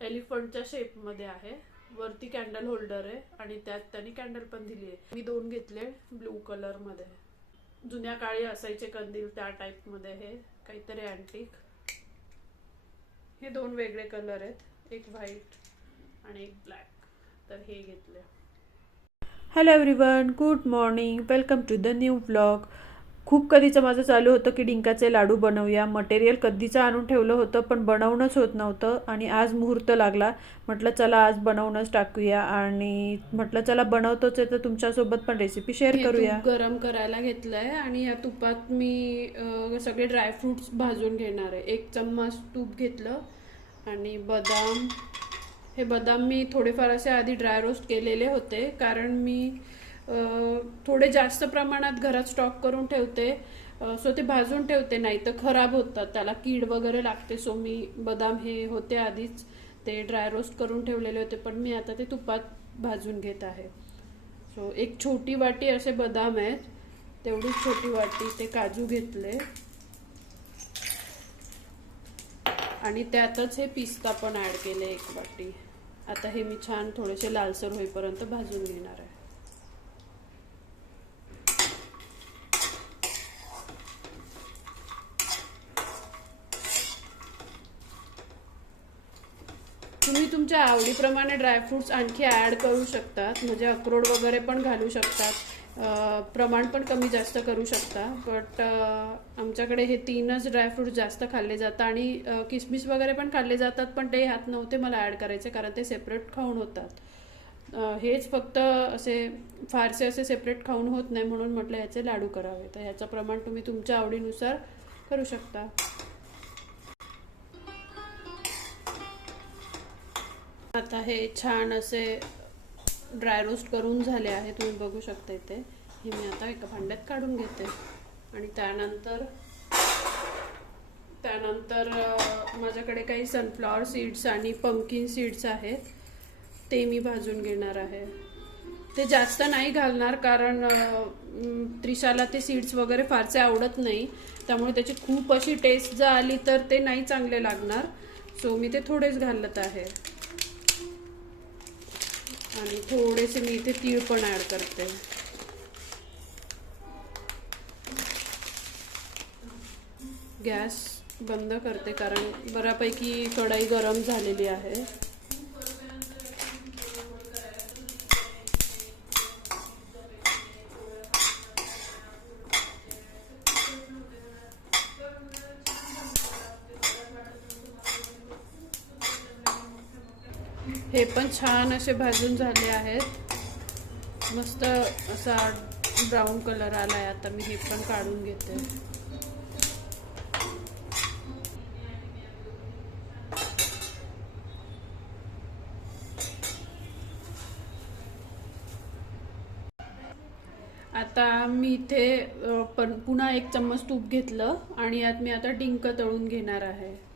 एलिफंटच्या शेपमध्ये आहे. वरती कॅन्डल होल्डर आहे आणि त्यात त्यांनी कॅन्डल पण दिली आहे. मी दोन घेतले ब्लू कलरमध्ये. जुन्या काळी असायचे कंदील त्या टाईपमध्ये हे. काहीतरी अँटिक हे दोन वेगळे कलर आहेत. एक व्हाईट आणि एक ब्लॅक. तर हे घेतले. Hello everyone good morning welcome to the new blog खूप कधीचं माझं चालू होतं की डिंकाचे लाडू बनवूया. मटेरियल कधीचं आणून ठेवलं होतं पण बनवणंच होत नव्हतं. आणि आज मुहूर्त लागला. म्हटलं चला आज बनवूनच टाकूया. आणि म्हटलं चला बनवतोच आहे तर तुमच्यासोबत पण रेसिपी शेअर करूया. गरम करायला घेतलंय आणि या तुपात मी सगळे ड्रायफ्रुट्स भाजून घेणार आहे. एक चम्मच तूप घेतलं आणि बदाम. हे बदाम मी थोडेफार असे आधी ड्राय रोस्ट केलेले होते. कारण मी थोडे जास्त प्रमाणात घरात स्टॉक करून ठेवते. सो ते भाजून ठेवते नाही तर खराब होतात. त्याला कीड वगैरे लागते. सो मी बदाम हे होते आधीच. ते ड्राय रोस्ट करून ठेवलेले होते पण मी आता ते तुपात भाजून घेत आहे. सो एक छोटी वाटी असे बदाम आहेत. तेवढीच छोटी वाटी ते काजू घेतले. आणि त्यातच हे पिस्ता पण ऍड केले एक वाटी. आता हे मी छान थोडेसे लालसर होईपर्यंत भाजून घेणार आहे. तुम्ही तुमच्या आवडीप्रमाणे ड्रायफ्रूट्स आणखी ॲड करू शकतात. म्हणजे अक्रोड वगैरे पण घालू शकतात. प्रमाण पण कमी जास्त करू शकता. बट आमच्याकडे हे तीनच ड्रायफ्रुट्स जास्त खाल्ले जातात आणि किसमिस वगैरे पण खाल्ले जातात पण ते ह्यात नव्हते मला ॲड करायचे कारण ते सेपरेट खाऊन होतात. हेच फक्त असे फारसे असे सेपरेट खाऊन होत नाही म्हणून म्हटलं ह्याचे लाडू करावे. तर ह्याचं प्रमाण तुम्ही तुमच्या आवडीनुसार करू शकता. आता हे छान असे ड्राय रोस्ट करून झाले आहे तुम्ही बघू शकता इथे. हे मी आता एका भांड्यात काढून घेते. आणि त्यानंतर त्यानंतर माझ्याकडे काही सनफ्लॉवर सीड्स आणि पंकिन सीड्स आहेत. ते मी भाजून घेणार आहे. ते जास्त नाही घालणार कारण त्रिशाला ते सीड्स वगैरे फारसे आवडत नाही. त्यामुळे त्याची खूप अशी टेस्ट जर आली तर ते नाही चांगले लागणार. सो मी ते थोडेच घालत आहे. आणि थोडेसे मी इथे तीळ पण ऍड करते. गॅस बंद करते कारण बऱ्यापैकी कढाई गरम झालेली आहे हे पण छान असे भाजून झाले आहेत. मस्त असा ब्राऊन कलर आलाय. आता मी हे पण काढून घेते. आता मी इथे पण पुन्हा एक चम्मच तूप घेतलं आणि यात मी आता डिंक तळून घेणार आहे.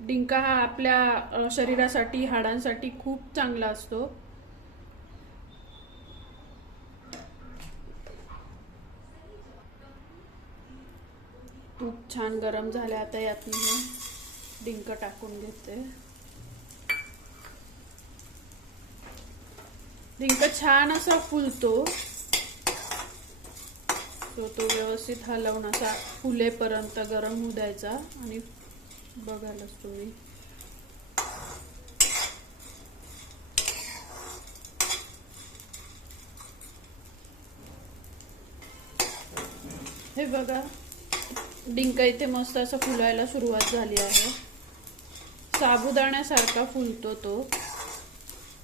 डिंका हा आपल्या शरीरासाठी हाडांसाठी खूप चांगला असतो. तूप छान गरम झालं आता यात मी डिंक टाकून घेते. डिंक छान असा फुलतो. तो तो व्यवस्थित हलवून असा फुलेपर्यंत गरम होऊ द्यायचा आणि बघायला तुम्ही हे बघा डिंक इथे मस्त असं फुलायला सुरुवात झाली आहे. साबुदाण्यासारखा फुलतो तो.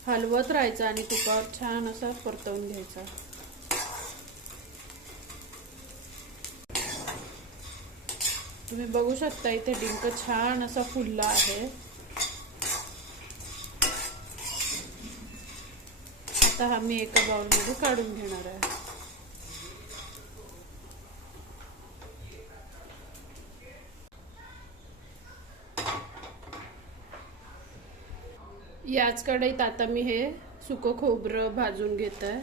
हलवत राहायचा आणि तुपावर छान असा परतवून घ्यायचा. तुम्ही बघू शकता इथे डिंक छान असा फुलला आहे. आता हा मी एका बाउलमध्ये काढून घेणार आहे. याच कढईत आता मी हे सुकं खोबरं भाजून घेत आहे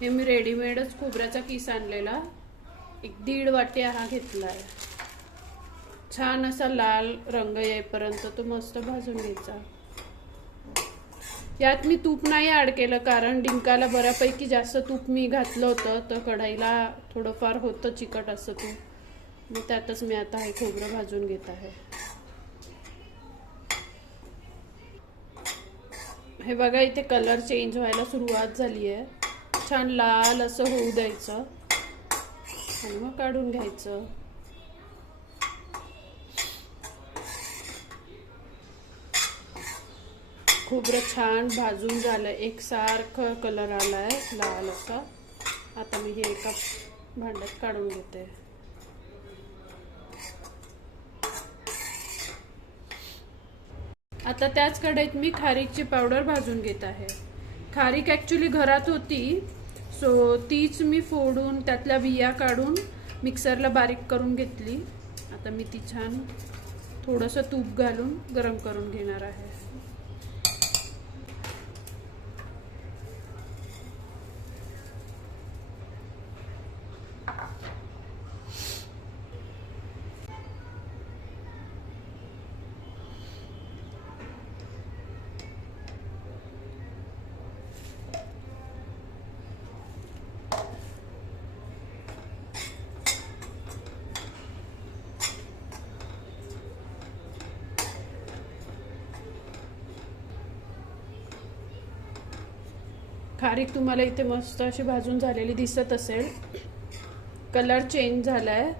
हे मी रेडीमेडच खोबऱ्याचा किस आणलेला. एक दीड वाटी हा घेतलाय. छान असा लाल रंग येईपर्यंत तो मस्त भाजून घ्यायचा. यात मी तूप नाही ऍड केलं कारण डिंकाला बऱ्यापैकी जास्त तूप मी घातलं होतं तर कढईला थोडंफार होतं चिकट असं तूप. मग त्यातच मी आता हे खोबरं भाजून घेत आहे. हे बघा इथे कलर चेंज व्हायला सुरुवात झाली आहे. छान लाल असं होऊ द्यायचं. आणि मग काढून घ्यायचं. खोबरं छान भाजून झालं. एकसारखं कलर आला आहे लाल असा आता मी हे एका भांड्यात काढून घेते. आता त्याच कढईत मी खारीकची पावडर भाजून घेत आहे. खारीक ॲक्च्युली घरात होती. सो तीच मी फोडून त्यातल्या बिया काढून मिक्सरला बारीक करून घेतली. आता मी ती छान थोडंसं तूप घालून गरम करून घेणार आहे. खारीक तुम्हाला इथे मस्त अशी भाजून झालेली दिसत असेल. कलर चेंज झालाय.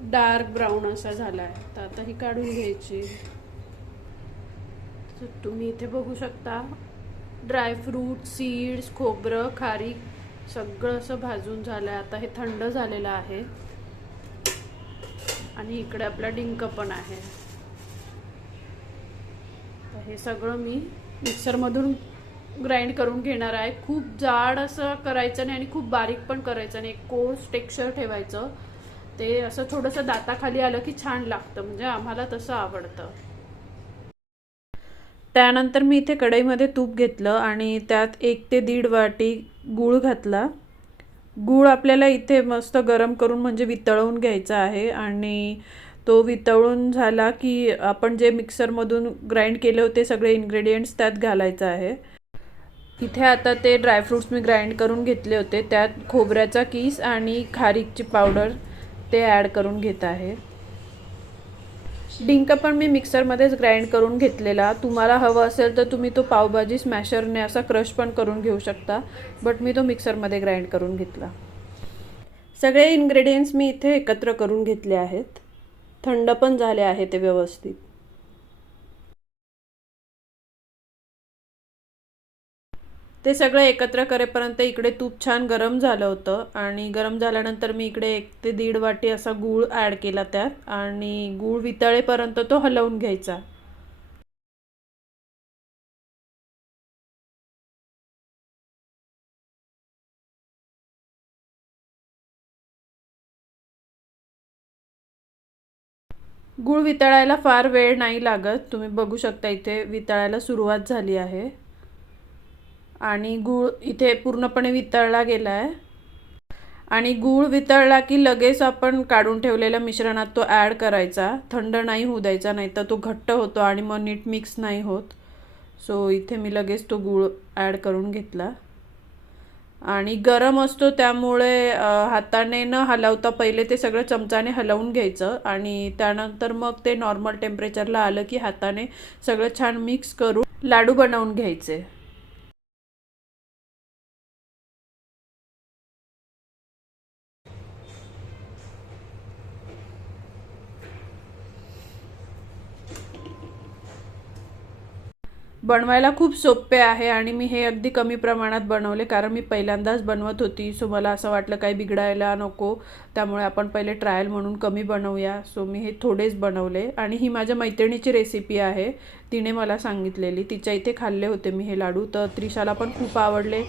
डार्क ब्राऊन असा झालाय. तर आता ही काढून घ्यायची. तुम्ही इथे बघू शकता. ड्रायफ्रूट सीड्स खोबरं खारीक सगळं असं भाजून झालंय. आता हे थंड झालेलं आहे. आणि इकडे आपला डिंक पण आहे. हे सगळं मी मिक्सरमधून ग्राइंड करून घेणार आहे. खूप जाड असं करायचं नाही आणि खूप बारीक पण करायचं नाही. एक कोर्स टेक्स्चर ठेवायचं. ते असं थोडंसं दाताखाली आलं की छान लागतं. म्हणजे आम्हाला तसं आवडतं. त्यानंतर मी इथे कढईमध्ये तूप घेतलं आणि त्यात एक ते दीड वाटी गूळ घातला. गूळ आपल्याला इथे मस्त गरम करून म्हणजे वितळवून घ्यायचा आहे आणि तो वितळून झाला की आपण जे मिक्सरमधून ग्राइंड केले होते सगळे इन्ग्रेडियंट्स त्यात घालायचं आहे. इथे आता ते ड्रायफ्रूट्स मी ग्राइंड करून घेतले होते. त्यात खोबऱ्याचा किस आणि खारीकची पावडर ते ॲड करून घेत आहे. डिंक पण मी मिक्सरमध्येच ग्राइंड करून घेतलेला. तुम्हाला हवं असेल तर तुम्ही तो पावभाजी स्मॅशरने असा क्रश पण करून घेऊ शकता बट मी तो मिक्सरमध्ये ग्राइंड करून घेतला. सगळे इन्ग्रेडियंट्स मी इथे एकत्र करून घेतले आहेत. थंड पण झाले आहे ते व्यवस्थित. ते सगळं एकत्र करेपर्यंत इकडे तूप छान गरम झालं होतं. आणि गरम झाल्यानंतर मी इकडे एक ते दीड वाटी असा गूळ ॲड केला त्यात. आणि गूळ वितळेपर्यंत तो हलवून घ्यायचा. गूळ वितळायला फार वेळ नाही लागत. तुम्ही बघू शकता इथे वितळायला सुरुवात झाली आहे. आणि गूळ इथे पूर्णपणे वितळला गेला आहे आणि गूळ वितळला की लगेच आपण काढून ठेवलेल्या मिश्रणात तो ॲड करायचा. थंड नाही होऊ द्यायचा नाही तर तो घट्ट होतो आणि मग नीट मिक्स नाही होत. सो इथे मी लगेच तो गूळ ॲड करून घेतला. आणि गरम असतो त्यामुळे हाताने न हलवता पहिले ते सगळं चमचाने हलवून घ्यायचं आणि त्यानंतर मग ते नॉर्मल टेम्परेचरला आलं की हाताने सगळं छान मिक्स करून लाडू बनवून घ्यायचे. बनवायला खूप सोपे आहे आणि मी हे अगदी कमी प्रमाणात बनवले कारण मी पहिल्यांदाच बनवत होती. सो मला असं वाटलं काही बिघडायला नको. त्यामुळे आपण पहिले ट्रायल म्हणून कमी बनवूया. सो मी हे थोडेच बनवले. आणि ही माझ्या मैत्रिणीची रेसिपी आहे. तिने मला सांगितलेली. तिच्या इथे खाल्ले होते मी हे लाडू. तर त्रिशाला पण खूप आवडले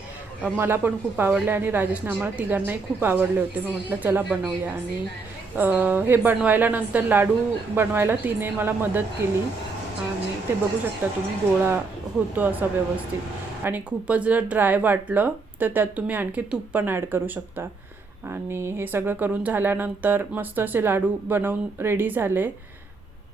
मला पण खूप आवडले आणि राजेशने आम्हाला तिघांनाही खूप आवडले होते. मग म्हटलं चला बनवूया. आणि हे बनवायला नंतर लाडू बनवायला तिने मला मदत केली. आणि ते बघू शकता तुम्ही गोळा होतो असा व्यवस्थित. आणि खूपच जर ड्राय वाटलं तर त्यात तुम्ही आणखी तूप पण ॲड करू शकता. आणि हे सगळं करून झाल्यानंतर मस्त असे लाडू बनवून रेडी झाले.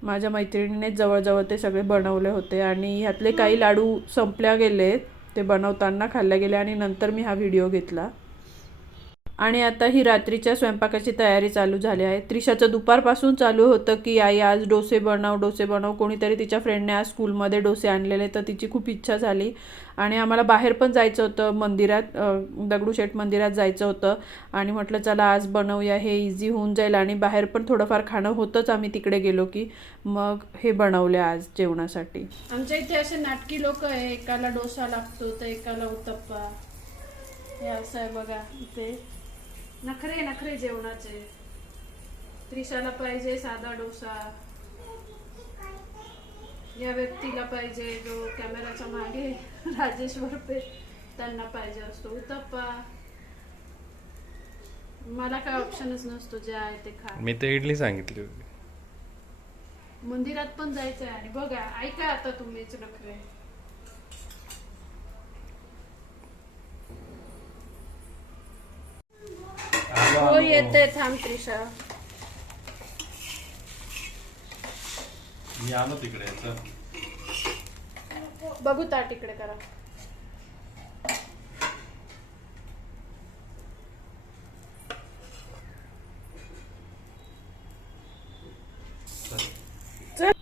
माझ्या मैत्रिणीने जवळजवळ ते सगळे बनवले होते. आणि ह्यातले काही लाडू संपल्या गेले ते बनवताना खाल्ल्या गेले आणि नंतर मी हा व्हिडिओ घेतला. आणि आता ही रात्रीच्या स्वयंपाकाची तयारी चालू झाली आहे. त्रिशाचं दुपारपासून चालू होतं की आई आज डोसे बनव डोसे बनव. कोणीतरी तिच्या फ्रेंडने आज स्कूलमध्ये डोसे आणलेले तर तिची खूप इच्छा झाली. आणि आम्हाला बाहेर पण जायचं होतं मंदिरात दगडूशेठ मंदिरात जायचं होतं. आणि म्हटलं चला आज बनवूया हे इझी होऊन जाईल. आणि बाहेर पण थोडंफार खाणं होतंच आम्ही तिकडे गेलो की मग हे बनवले आज जेवणासाठी. आमच्या इथे असे नाटकी लोक आहे. एकाला डोसा लागतो तर एकाला उत्तप्पा. हे असं आहे बघा इथे. नखरे नखरे जेवणाचे. त्रिशाला पाहिजे साधा डोसा. या व्यक्तीला पाहिजे जो कॅमेराच्या मागे राजेश वरपे त्यांना पाहिजे असतो उत्तप्पा. मला काय ऑप्शनच नसतो जे आहे ते खा. मी तर इडली सांगितली होती. मंदिरात पण जायचंय आणि बघा ऐका आता तुम्हीच नखरे. हो येते थांब त्रिशा मी आलो तिकडे. बघू ताट इकडे करा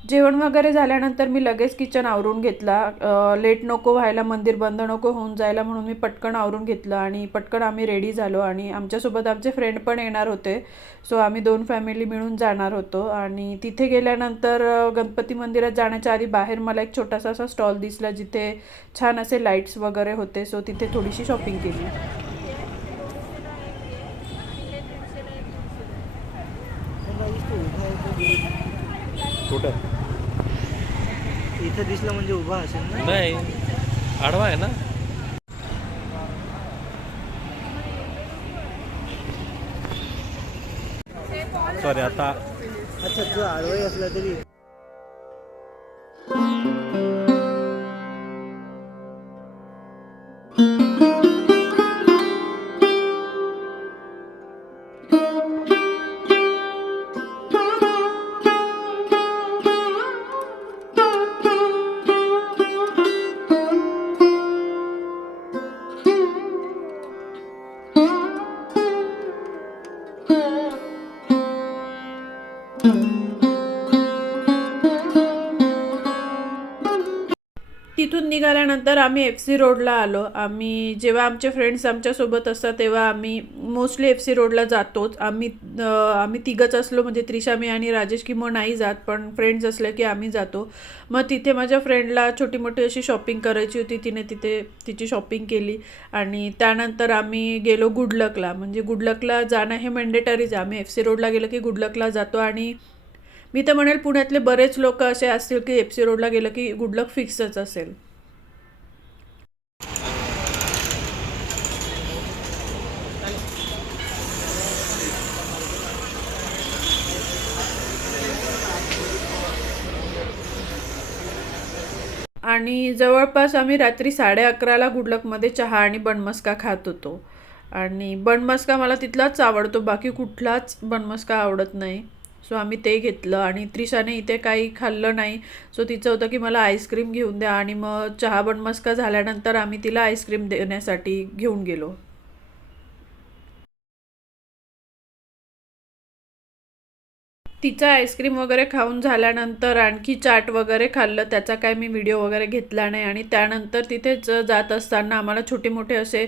जेवण वगैरे झाल्यानंतर मी लगेच किचन आवरून घेतला. लेट नको व्हायला मंदिर बंद नको होऊन जायला म्हणून मी पटकन आवरून घेतलं आणि पटकन आम्ही रेडी झालो आणि आमच्यासोबत आमचे फ्रेंड पण येणार होते. सो आम्ही दोन फॅमिली मिळून जाणार होतो आणि तिथे गेल्यानंतर गणपती मंदिरात जाण्याच्या आधी बाहेर मला एक छोटासा असा स्टॉल दिसला जिथे छान असे लाईट्स वगैरे होते. सो तिथे थोडीशी शॉपिंग केली. कुठं? इथं दिसलं म्हणजे उभा असेल ना? नाही आडवा आहे ना? सॉरी आता अच्छा जो आडवाई असला तरी निघाल्यानंतर आम्ही एफ सी रोडला आलो. आम्ही जेव्हा आमचे फ्रेंड्स आमच्यासोबत असतात तेव्हा आम्ही मोस्टली एफ सी रोडला जातोच. आम्ही आम्ही तिघंच असलो म्हणजे त्रिशा मी आणि राजेश की नाही जात पण फ्रेंड्स असले की आम्ही जातो. मग तिथे माझ्या फ्रेंडला छोटी मोठी अशी शॉपिंग करायची होती तिने तिथे तिची शॉपिंग केली. आणि त्यानंतर आम्ही गेलो गुडलकला. म्हणजे गुडलकला जाणं हे मॅन्डेटरीच आहे आम्ही एफ सी रोडला गेलो की गुडलकला जातो. आणि मी तर म्हणेल पुण्यातले बरेच लोक असे असतील की एफ सी रोडला गेलं की गुडलक फिक्सच असेल. आणि जवळपास आम्ही रात्री साडे अकराला गुडलकमध्ये चहा आणि बनमस्का खात होतो. आणि बनमस्का मला तिथलाच आवडतो बाकी कुठलाच बनमस्का आवडत नाही. सो आम्ही ते घेतलं आणि त्रिशाने इथे काही खाल्लं नाही. सो तिचं होतं की मला आईस्क्रीम घेऊन द्या आणि मग चहा बनमस्का झाल्यानंतर आम्ही तिला आईस्क्रीम देण्यासाठी घेऊन गेलो. तिचा आईस्क्रीम वगैरे खाऊन झाल्यानंतर आणखी चाट वगैरे खाल्लं त्याचा काय मी व्हिडिओ वगैरे घेतला नाही. आणि त्यानंतर तिथेच जात असताना आम्हाला छोटे मोठे असे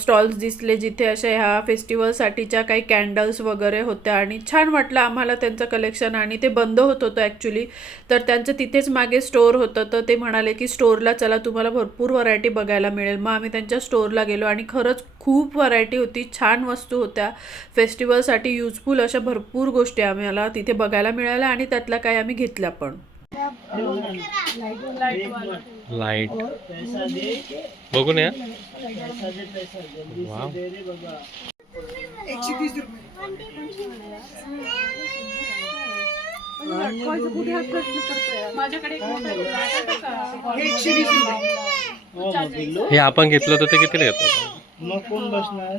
स्टॉल्स दिसले जिथे अशा ह्या फेस्टिवलसाठीच्या काही कॅन्डल्स वगैरे होत्या. आणि छान वाटलं आम्हाला त्यांचं कलेक्शन आणि ते बंद होत होतं ॲक्च्युली. तर त्यांचं तिथेच मागे स्टोअर होतं. तर ते म्हणाले की स्टोअरला चला तुम्हाला भरपूर व्हरायटी बघायला मिळेल. मग आम्ही त्यांच्या स्टोअरला गेलो आणि खरंच खूप व्हरायटी होती छान वस्तू होत्या. फेस्टिवलसाठी युजफुल अशा भरपूर गोष्टी आम्हाला तिथे बघायला मिळाल्या आणि त्यातल्या काही आम्ही घेतल्या पण. लाइट. बघून या. हो हे आपण घेतलं होतं ते कितीला घेतो मग कोण बसणार?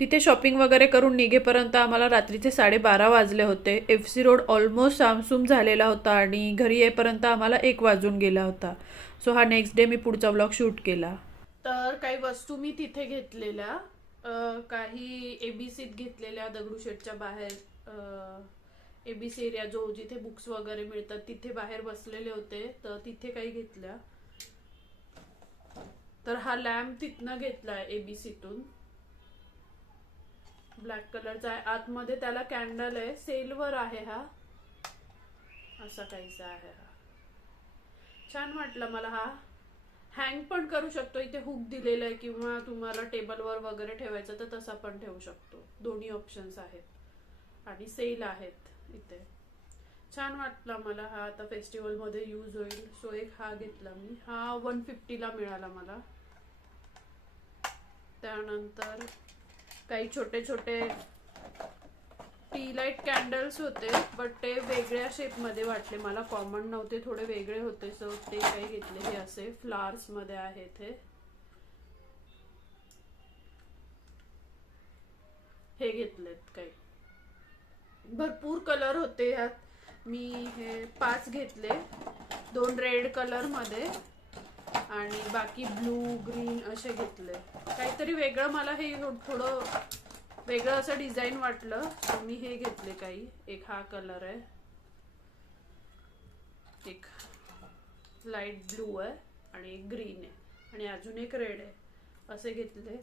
तिथे शॉपिंग वगैरे करून निघेपर्यंत आम्हाला रात्रीचे साडेबारा वाजले होते. एफ सी रोड ऑलमोस्ट सामसूम झालेला होता आणि घरी येईपर्यंत आम्हाला एक वाजून गेला होता. सो हा नेक्स्ट डे मी पुढचा ब्लॉग शूट केला. तर काही वस्तू मी तिथे घेतलेल्या काही एबीसीत घेतलेल्या दगडूशेठच्या बाहेर एबीसी एरिया जो जिथे बुक्स वगैरे मिळतात तिथे बाहेर बसलेले होते. तर तिथे काही घेतल्या. तर हा लॅम्प तिथनं घेतला एबीसीतून ब्लॅक कलरचा आहे. आतमध्ये त्याला कॅन्डल आहे. सेलवर आहे हा. असा काहीसा आहे हा. छान वाटलं मला हा. हँग पण करू शकतो. इथे हुक दिलेला आहे किंवा तुम्हाला टेबलवर वगैरे ठेवायचं तर तसा पण ठेवू शकतो. दोन्ही ऑप्शन्स आहेत. आणि सेल आहेत इथे. छान वाटला मला हा. आता फेस्टिवलमध्ये यूज होईल. सो एक हा घेतला मी. हा वन फिफ्टीला मिळाला मला. त्यानंतर काही छोटे छोटे टी लाइट कॅन्डल्स होते बट ते वेगळ्या शेपमध्ये वाटले. मला कॉमन नव्हते थोडे वेगळे होते. सो ते काही घेतले हे असे. फ्लावर्समध्ये आहेत हे हे घेतलेत काही. भरपूर कलर होते ह्यात मी हे पाच घेतले. दोन रेड कलरमध्ये. आणि बाकी ब्लू ग्रीन असे घेतले. काहीतरी वेगळं मला हे थोडं वेगळं असं डिझाईन वाटलं मी हे घेतले काही. एक हा कलर आहे. एक लाइट ब्लू आहे आणि एक ग्रीन आहे. आणि अजून एक रेड आहे. असे घेतले.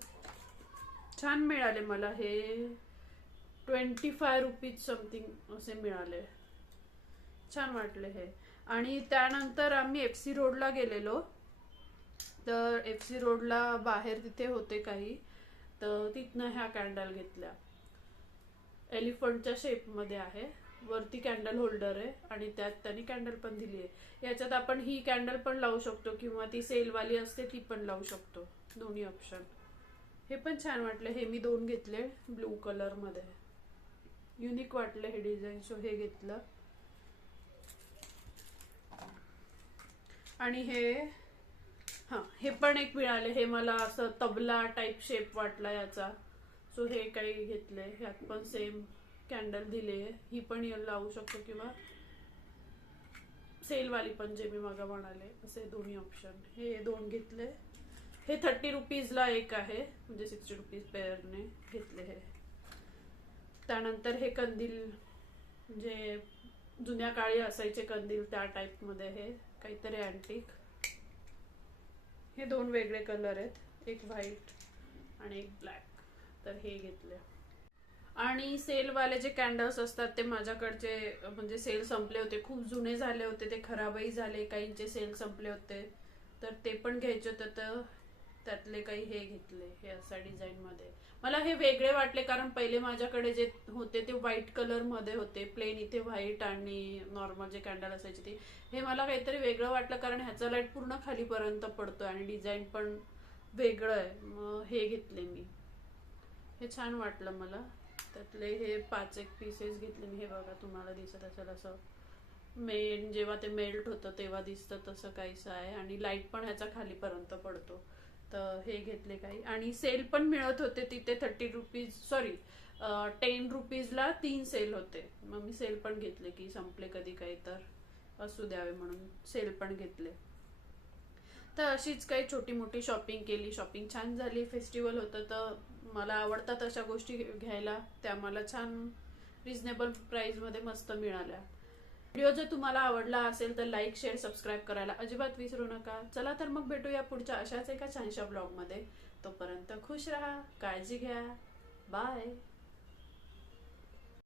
छान मिळाले मला हे. ट्वेंटी फाय रुपीज समथिंग असे मिळाले. छान वाटले हे. आणि त्यानंतर आम्ही एफ सी रोडला गेलेलो. तर एफ सी रोडला बाहेर तिथे होते काही. तर तिथनं ह्या कॅन्डल घेतल्या. एलिफंटच्या शेपमध्ये आहे. वरती कॅन्डल होल्डर आहे आणि त्यात त्यांनी कॅन्डल पण दिली आहे. याच्यात आपण ही कॅन्डल पण लावू शकतो किंवा ती सेलवाली असते ती पण लावू शकतो. दोन्ही ऑप्शन हे पण छान वाटले. हे मी दोन घेतले ब्लू कलरमध्ये युनिक वाटलं हे डिझाईन सो हे घेतलं. आणि हे हां हे पण एक मिळाले. हे मला असं तबला टाईप शेप वाटला याचा. सो हे काही घेतले ह्यात पण सेम कॅन्डल दिले. ही पण लावू शकतो किंवा सेलवाली पण जे मी मागा म्हणाले असे दोन्ही ऑप्शन हे दोन घेतले. हे थर्टी रुपीजला एक आहे. म्हणजे सिक्स्टी रुपीज पेअरने घेतले हे. त्यानंतर हे कंदील जे जुन्या काळी असायचे कंदील त्या टाईपमध्ये हे. काहीतरी अँटिक हे दोन वेगळे कलर आहेत. एक व्हाईट आणि एक ब्लॅक तर हे घेतले. आणि सेलवाले जे कॅन्डल्स असतात ते माझ्याकडचे म्हणजे सेल संपले होते. खूप जुने झाले होते. ते खराबही झाले. काहींचे सेल संपले होते. तर ते पण घ्यायचे होते. तर त्यातले काही हे घेतले हे असा डिझाईन मध्ये. मला हे वेगळे वाटले कारण पहिले माझ्याकडे जे होते ते व्हाईट कलरमध्ये होते प्लेन इथे व्हाईट आणि नॉर्मल जे कॅन्डल असायचे ते. हे मला काहीतरी वेगळं वाटलं कारण ह्याचा लाइट पूर्ण खालीपर्यंत पडतो आणि डिझाईन पण वेगळं आहे. मग हे घेतले मी. हे छान वाटलं मला. त्यातले हे पाच एक पीसेस घेतले मी. हे बघा तुम्हाला दिसत असेल असं. मेन जेव्हा ते मेल्ट होतं तेव्हा दिसतं तसं काहीसं आहे आणि लाइट पण ह्याचा खालीपर्यंत पडतो. तर हे घेतले काही. आणि सेल पण मिळत होते तिथे थर्टी रुपीज सॉरी टेन रुपीजला तीन सेल होते. मग मी सेल पण घेतले की संपले कधी काही तर. असू द्यावे म्हणून सेल पण घेतले. तर अशीच काही छोटी मोठी शॉपिंग केली. शॉपिंग छान झाली. फेस्टिवल होतं तर मला आवडतात अशा गोष्टी घ्यायला. त्या मला छान रिझनेबल प्राईजमध्ये मस्त मिळाल्या. व्हिडिओ जर तुम्हाला आवडला असेल तर लाईक शेअर सबस्क्राईब करायला अजिबात विसरू नका. चला तर मग भेटूया पुढच्या अशाच एका छानशा ब्लॉगमध्ये. तोपर्यंत खुश राहा काळजी घ्या. बाय.